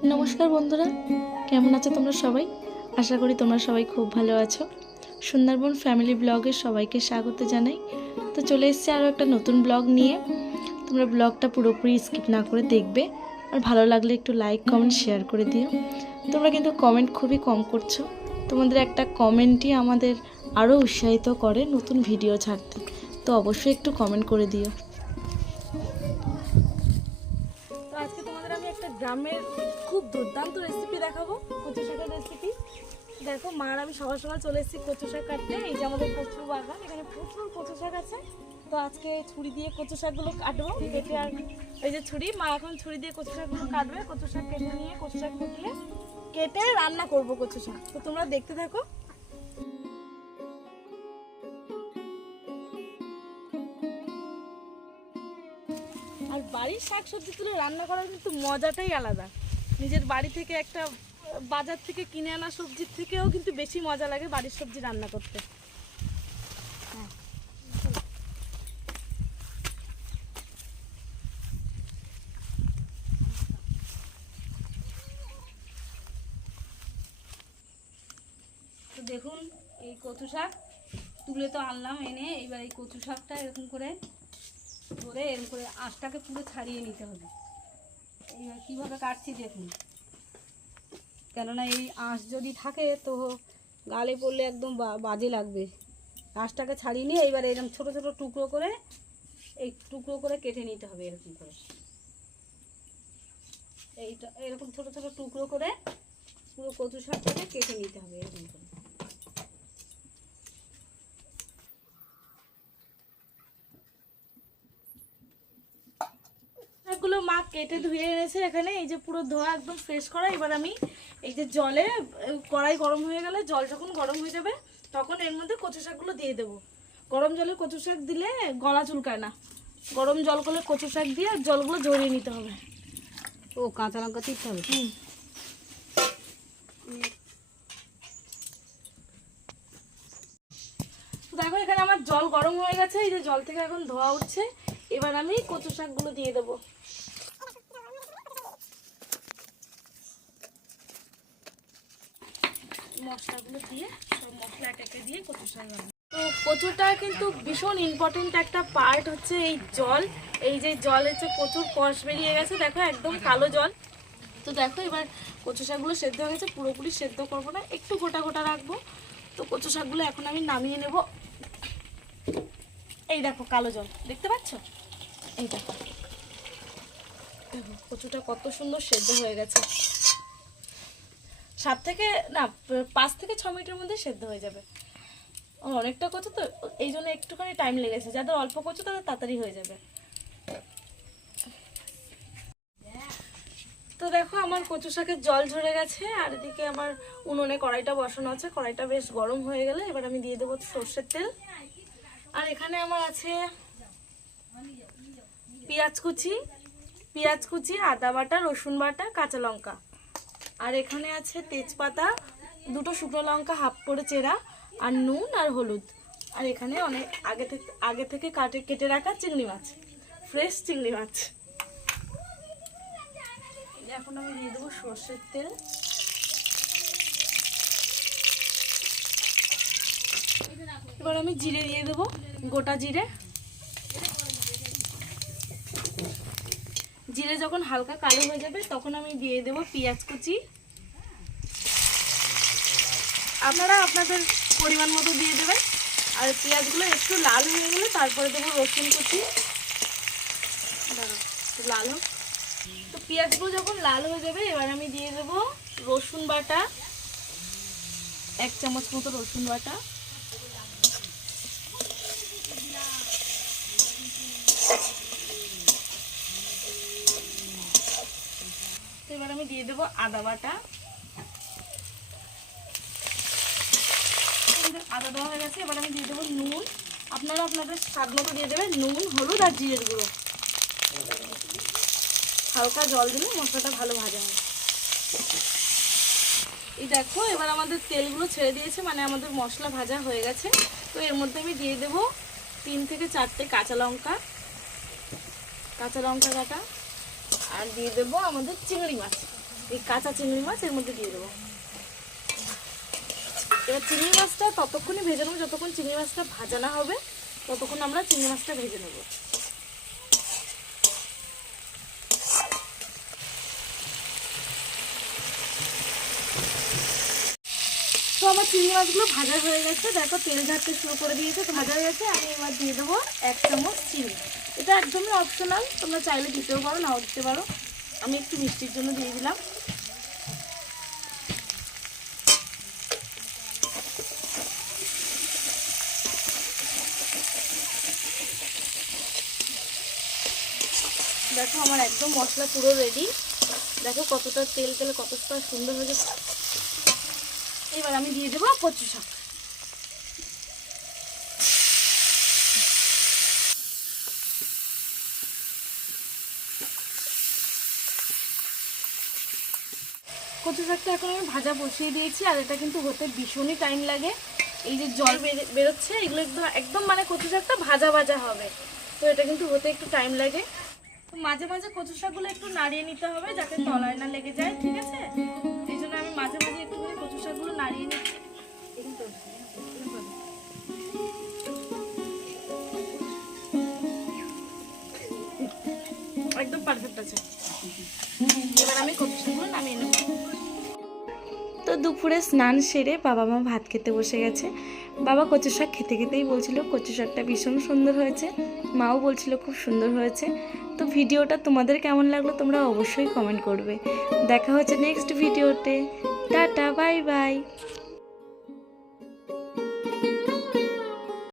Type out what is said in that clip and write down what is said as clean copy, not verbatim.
नमस्कार बंधुरा केमन आछो तोमरा सबाई। आशा करी तोमरा सबाई खूब भालो आछो। सुंदरबन फैमिली ब्लगे सबाइके स्वागत जानाई। तो चले एसेछि आरो एकटा नतून ब्लग निये। तोमरा ब्लगटा पुरोपुरि स्किप ना करे देखबे और भालो लागले एकटु लाइक कमेंट शेयर करे दिओ। तोमरा किन्तु कमेंट खूबই कम करछो। तोमादेर एकटा कमेंटই आमादेर आरो उत्साहित करे नतून भिडियो छाड़ते। तो अवश्यई एकटु कमेंट करे दिओ। গ্রামের খুব দুর্দান্ত রেসিপি দেখাবো, কচু শাকের রেসিপি। দেখো মা আর আমি সকাল সকাল চলে এসেছি কচু শাক কাটতে। এই যে আমাদের কচু বাগান, এখানে প্রচুর কচু শাক আছে। তো আজকে ছুরি দিয়ে কচু শাকগুলো কাটবো কেটে। আর এই যে ছুরি, মা এখন ছুরি দিয়ে কচু শাকগুলো কাটবে। কচু শাক কেটে নিয়ে কচু শাক কেটে রান্না করবো কচু শাক। তো তোমরা দেখতে থাকো। আর বাড়ির শাকসবজি তুলে রান্না করার কিন্তু মজাটাই আলাদা। নিজের বাড়ি থেকে একটা বাজার থেকে কিনে আনা সবজির থেকেও কিন্তু বেশি মজা লাগে বাড়ির সবজি রান্না করতে। তো দেখুন এই কচু শাক তুলে তো আনলাম, এনে এবার এই কচু শাকটা এরকম করে ধরে এরকম করে আঁশটাকে পুরো ছাড়িয়ে নিতে হবে। এইবার কীভাবে কাটছি দেখুন, কেননা এই আঁশ যদি থাকে তো গালে পড়লে একদম বাজে লাগবে। আঁশটাকে ছাড়িয়ে নিয়ে এবার এরকম ছোট ছোট টুকরো করে কেটে নিতে হবে। এরকম করে এইটা এরকম ছোট ছোট টুকরো করে পুরো কচু শাকটাকে কেটে নিতে হবে এরকম করে। গুলো মা কেটে ধুয়ে এনেছে এখানে, এই যে পুরো ধোয়া একদম ফ্রেশ করা। এবার আমি এই যে জলে কড়াই গরম হয়ে গেলে, জল যখন গরম হয়ে যাবে তখন এর মধ্যে কচু শাকগুলো দিয়ে দেবো। গরম জলে কচু শাক দিলে গলা চুলকায় না। গরম জল করলে কচু শাক দিয়ে জলগুলো ঝরিয়ে নিতে হবে। ও কাঁচা লঙ্কা দিতে হবে। দেখো এখানে আমার জল গরম হয়ে গেছে, এই যে জল থেকে এখন ধোয়া উঠছে। এবার আমি কচু শাকগুলো দিয়ে দেবো। মশলাগুলো দিয়ে সব মশলা একে দিয়ে কচু শাক রান্না। তো কচুটা কিন্তু ভীষণ ইম্পর্টেন্ট একটা পার্ট হচ্ছে এই জল। এই যে জল হচ্ছে প্রচুর কষ বেরিয়ে গেছে, দেখো একদম কালো জল। তো দেখো এবার কচু শাকগুলো সেদ্ধ হয়ে গেছে, পুরোপুরি সেদ্ধ করবো না, একটু গোটা গোটা রাখবো। তো কচু শাকগুলো এখন আমি নামিয়ে নেব। এই দেখো কালো জল দেখতে পাচ্ছ, এই দেখো দেখো কচুটা কত সুন্দর সেদ্ধ হয়ে গেছে। 5 থেকে 6 মিনিটের মধ্যে সেদ্ধ হয়ে যাবে। অনেকটা কচু তো এই জন্য একটুখানি টাইম লেগেছে। যাদের অল্প কচু তাদের তাড়াতাড়ি হয়ে যাবে। তো দেখো আমার কচু শাকের জল ঝরে গেছে। আর এদিকে আমার উনুনে কড়াইটা বসানো আছে। কড়াইটা বেশ গরম হয়ে গেলে এবার আমি দিয়ে দেবো সর্ষের তেল। আর এখানে আমার আছে পেঁয়াজ কুচি, আদা বাটা, রসুন বাটা, কাঁচা লঙ্কা। আর এখানে আছে তেজপাতা, 2টো শুকনো লঙ্কা হাফ করে চেরা, আর নুন আর হলুদ। আর এখানে অনেক আগে থেকে কেটে রাখা চিংড়ি মাছ, ফ্রেশ চিংড়ি মাছ। এখন আমি দিয়ে দেবো সর্ষের তেল। এবার আমি জিরে দিয়ে দেবো, গোটা জিরে। জিরে যখন হালকা কালো হয়ে যাবে তখন আমি দিয়ে দেবো পেঁয়াজ কুচি। আপনারা আপনাদের পরিমাণ মতো দিয়ে দেবেন। আর পেঁয়াজগুলো একটু লাল হয়ে গেলে তারপরে দেবো রসুন কুচি। লাল হোক। তো পেঁয়াজগুলো যখন লাল হয়ে যাবে এবার আমি দিয়ে দেবো রসুন বাটা, 1 চামচ মতো রসুন বাটা। এবার আমি দিয়ে দেবো আদা বাটা। আদা দেওয়া হয়ে গেছে। এবার আমি দিয়ে দেবো নুন। আপনারা আপনাদের স্বাদ মতো দিয়ে দেবেন নুন, হলুদ আর জিরের গুঁড়ো। হালকা জল দিলে মশলাটা ভালো ভাজা হয়। এই দেখো এবার আমাদের তেলগুলো ছেড়ে দিয়েছে, মানে আমাদের মশলা ভাজা হয়ে গেছে। তো এর মধ্যে আমি দিয়ে দেবো 3 থেকে 4টে কাঁচা লঙ্কা কাটা, আর দিয়ে দেবো আমাদের চিংড়ি মাছ। এই কাঁচা চিংড়ি মাছ এর মধ্যে দিয়ে দেবো। এবার চিংড়ি মাছটা ততক্ষণই ভেজে নেবো যতক্ষণ চিংড়ি মাছটা ভাজা না হবে, ততক্ষণ আমরা চিংড়ি মাছটা ভেজে নেবো। তো আমার চিংড়ি মাছগুলো ভাজা হয়ে গেছে, দেখো তেল ঝাড়তে শুরু করে দিয়েছে, তো ভাজা হয়ে গেছে। আমি এবার দিয়ে দেবো 1 চামচ চিনি। এটা একদমই অপশনাল, তোমরা চাইলে দিতেও পারো নাও দিতে পারো। আমি একটু মিষ্টির জন্য দিয়ে দিলাম। দেখো আমার একদম মশলা পুরো রেডি। দেখো কতটা তেল তেলে কতটা সুন্দর হয়ে গেছে। এবার আমি দিয়ে দেবো কচু শাক। কচু শাকটা এখন আমি ভাজা বসিয়ে দিয়েছি, আর এটা কিন্তু হতে ভীষণই টাইম লাগে। এই যে জল বেরোচ্ছে এগুলো একদম একদম মানে কচু শাকটা ভাজা ভাজা হবে, তো এটা কিন্তু হতে একটু টাইম লাগে। তো মাঝে মাঝে কচু শাকগুলো একটু নাড়িয়ে নিতে হবে যাতে তলায় না লেগে যায়, ঠিক আছে? এই জন্য আমি মাঝে মাঝে একটু করে কচু শাকগুলো নাড়িয়ে নিচ্ছি। একদম পারফেক্ট আছে। এবার আমি কচু শাকগুলো নামিয়ে নেব। তো দুপুরে স্নান সেরে বাবা মা ভাত খেতে বসে গেছে। বাবা কচু শাক খেতে খেতেই বলছিল কচু শাকটা ভীষণ সুন্দর হয়েছে, মাও বলছিল খুব সুন্দর হয়েছে। তো ভিডিওটা তোমাদের কেমন লাগলো তোমরা অবশ্যই কমেন্ট করবে। দেখা হচ্ছে নেক্সট ভিডিওতে। Tata, bye bye.